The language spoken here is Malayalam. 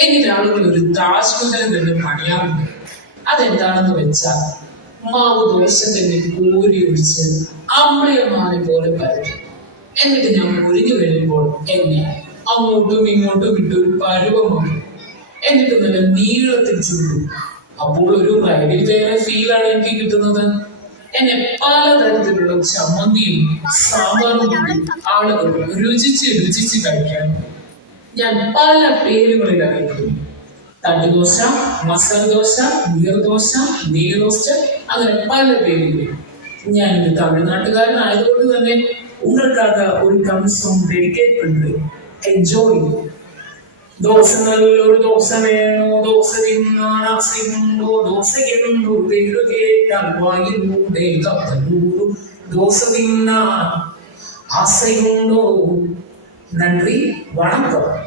എങ്കിൽ ആളുകൾ ഒരു താജ്മഹൽ തന്നെ പണിയാറുണ്ട്. അതെന്താണെന്ന് വെച്ചാൽ മാവ് ദോശ തന്നെ കോരി ഒഴിച്ച് അമ്പിളിയമാനെ പോലെ പരത്തും. എന്നിട്ട് ഞാൻ പൊരിഞ്ഞു കഴിയുമ്പോൾ എന്നെ അങ്ങോട്ടും ഇങ്ങോട്ടും ഇട്ടൊരു പരുവമാണ്. എന്നിട്ട് നല്ല നീളത്തിൽ ചുണ്ടും. അപ്പോൾ ഒരു റൈഡിൽ കയറിയ ഫീലാണ് എനിക്ക് കിട്ടുന്നത്. എന്നെ പലതരത്തിലുള്ള ചമ്മന്തിയും സാമ്പാറും ആളുകൾ രുചിച്ച് രുചിച്ച് കഴിക്കാൻ ഞാൻ പല പേരുകളിൽ അറിയപ്പെടുന്നു. തട്ടുദോശ, മസാല ദോശ, നീർദോശ, നെയ്റോസ്റ്റ്, അങ്ങനെ പല പേരുകളിൽ. ഞാനൊരു തമിഴ്നാട്ടുകാരനായതുകൊണ്ട് തന്നെ ഉങ്ങൾക്കാக ഒരു കംസം ഡെഡിക്കേറ്റ് ഉണ്ട്. എൻജോയ്. ദോശ നല്ലൊരു ദോശ വേണോ, ദോശ തിന്നാൻ ആശയുണ്ടോ, ദോശ എന്നൊരു പേര് കേട്ടാൽ വായിലൂടെ കപ്പലൂടും. ദോശ തിന്നാൻ ആശയുണ്ടോ? നന്ദി, വണക്കം.